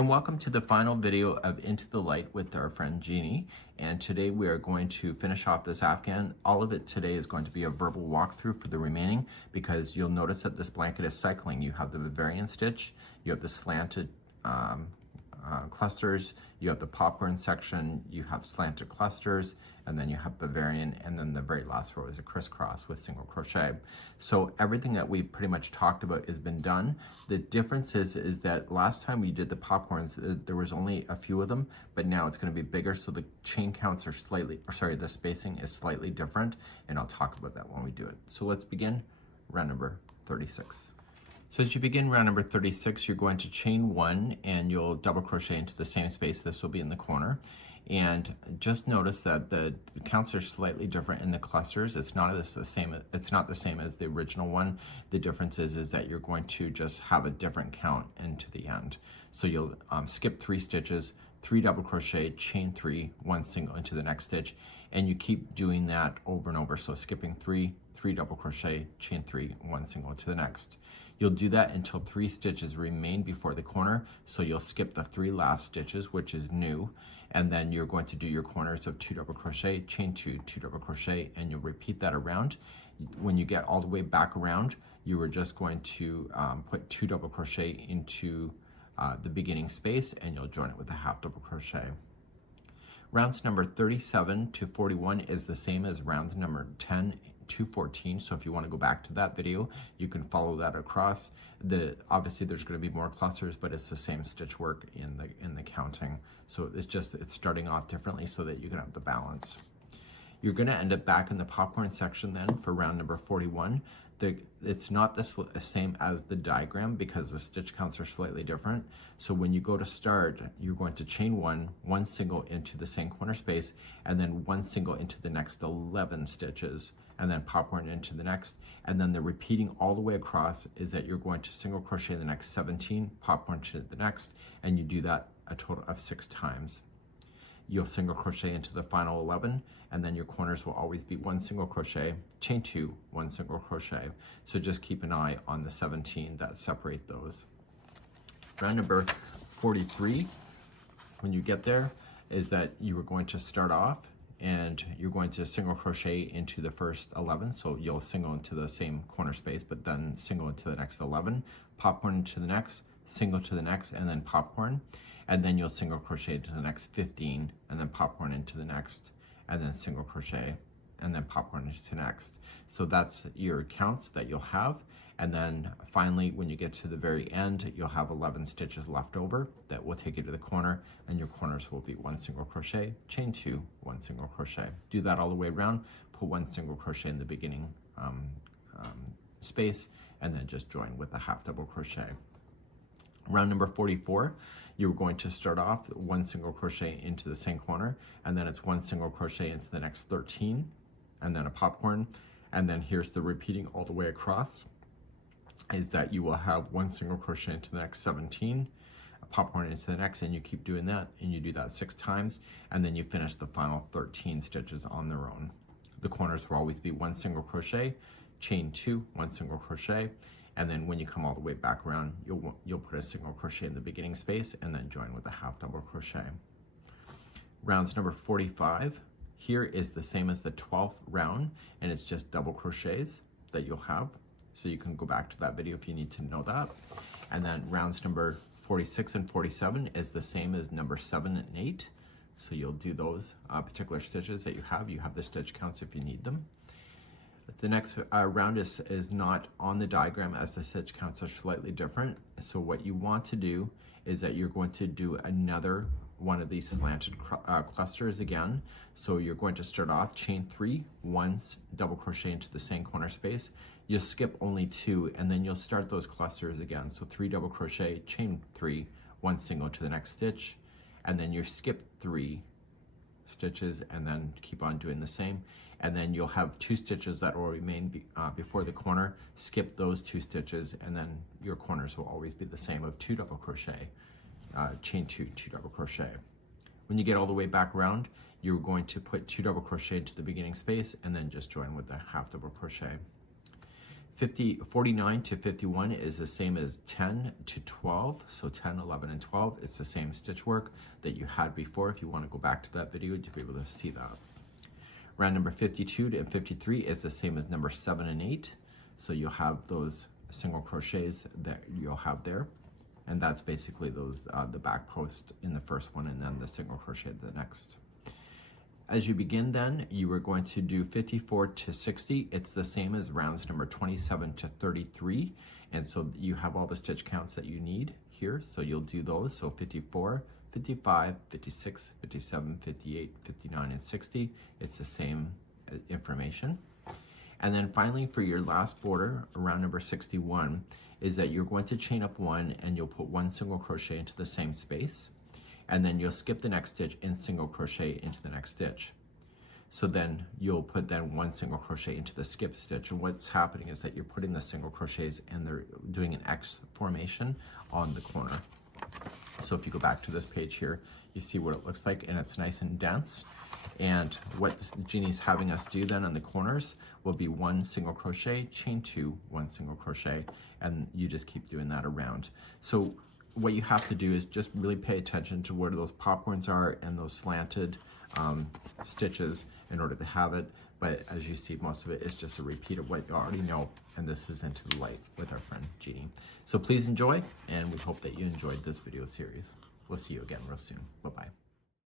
and welcome to the final video of Into the Light with our friend Jeannie. And today we are going to finish off this Afghan. All of it today is going to be a verbal walkthrough for the remaining, because you'll notice that this blanket is cycling. You have the Bavarian stitch, you have the slanted clusters, you have the popcorn section, you have slanted clusters, and then you have Bavarian, and then the very last row is a crisscross with single crochet. So everything that we've pretty much talked about has been done. The difference is that last time we did the popcorns, there was only a few of them, but now it's going to be bigger, so the chain counts are slightly, or sorry, the spacing is slightly different, and I'll talk about that when we do it. So let's begin round number 36. So as you begin round number 36, you're going to chain one and you'll double crochet into the same space. This will be in the corner. And just notice that the counts are slightly different in the clusters. It's not the same as the original one. The difference is that you're going to just have a different count into the end. So you'll skip 3 stitches, 3 double crochet, chain 3, 1 single into the next stitch, and you keep doing that over and over. So skipping 3, 3 double crochet, chain 3, 1 single into the next. You'll do that until 3 stitches remain before the corner. So you'll skip the 3 last stitches, which is new, and then you're going to do your corners of 2 double crochet, chain 2, 2 double crochet, and you'll repeat that around. When you get all the way back around, you are just going to put 2 double crochet into the beginning space, and you'll join it with a half double crochet. Rounds number 37 to 41 is the same as rounds number 10 to 14. So if you want to go back to that video, you can follow that across. Obviously there's going to be more clusters, but it's the same stitch work in the counting. So it's starting off differently so that you can have the balance. You're going to end up back in the popcorn section then for round number 41. It's not the same as the diagram because the stitch counts are slightly different. So when you go to start, you're going to chain 1 single into the same corner space, and then 1 single into the next 11 stitches, and then popcorn into the next. And then the repeating all the way across is that you're going to single crochet the next 17, popcorn to the next, and you do that a total of 6 times. You'll single crochet into the final 11, and then your corners will always be 1 single crochet, chain 2, 1 single crochet. So just keep an eye on the 17 that separate those. Round number 43, when you get there, is that you are going to start off and you're going to single crochet into the first 11. So you'll single into the same corner space, but then single into the next 11, popcorn into the next, single to the next, and then popcorn. And then you'll single crochet into the next 15, and then popcorn into the next, and then single crochet, and then popcorn into the next. So that's your counts that you'll have. And then finally, when you get to the very end, you'll have 11 stitches left over that will take you to the corner, and your corners will be 1 single crochet, chain 2, 1 single crochet. Do that all the way around, put 1 single crochet in the beginning space, and then just join with a half double crochet. Round number 44, you're going to start off 1 single crochet into the same corner, and then it's 1 single crochet into the next 13, and then a popcorn, and then here's the repeating all the way across, is that you will have 1 single crochet into the next 17, a popcorn into the next, and you keep doing that, and you do that 6 times, and then you finish the final 13 stitches on their own. The corners will always be 1 single crochet, chain 2, 1 single crochet, and then when you come all the way back around, you'll put a single crochet in the beginning space and then join with a half double crochet. Rounds number 45, here is the same as the 12th round, and it's just double crochets that you'll have. So you can go back to that video if you need to know that. And then rounds number 46 and 47 is the same as number 7 and 8. So you'll do those particular stitches that you have. You have the stitch counts if you need them. The next round is not on the diagram, as the stitch counts are slightly different. So what you want to do is that you're going to do another one of these slanted clusters again. So you're going to start off chain 3, 1 double crochet into the same corner space. You'll skip only 2, and then you'll start those clusters again. So 3 double crochet, chain 3, 1 single to the next stitch, and then you skip 3 stitches and then keep on doing the same. And then you'll have 2 stitches that will remain before the corner. Skip those 2 stitches, and then your corners will always be the same of 2 double crochet, chain 2, 2 double crochet. When you get all the way back around, you're going to put 2 double crochet into the beginning space and then just join with the half double crochet. 49 to 51 is the same as 10 to 12. So 10, 11, and 12, it's the same stitch work that you had before. If you want to go back to that video to be able to see that. Round number 52 to 53 is the same as number 7 and 8. So you'll have those single crochets that you'll have there. And that's basically those the back post in the first one and then the single crochet the next. As you begin then, you are going to do 54 to 60. It's the same as rounds number 27 to 33. And so you have all the stitch counts that you need here. So you'll do those. So 54, 55, 56, 57, 58, 59, and 60. It's the same information. And then finally for your last border, round number 61, is that you're going to chain up one and you'll put one single crochet into the same space. And then you'll skip the next stitch and single crochet into the next stitch. So then you'll put then one single crochet into the skip stitch. And what's happening is that you're putting the single crochets and they're doing an X formation on the corner. So if you go back to this page here, you see what it looks like, and it's nice and dense. And what Jeannie's having us do then on the corners will be one single crochet, chain two, one single crochet, and you just keep doing that around. So what you have to do is just really pay attention to where those popcorns are and those slanted stitches in order to have it. But as you see, most of it is just a repeat of what you already know, and this is Into the Light with our friend Jeannie. So please enjoy, and we hope that you enjoyed this video series. We'll see you again real soon. Bye-bye.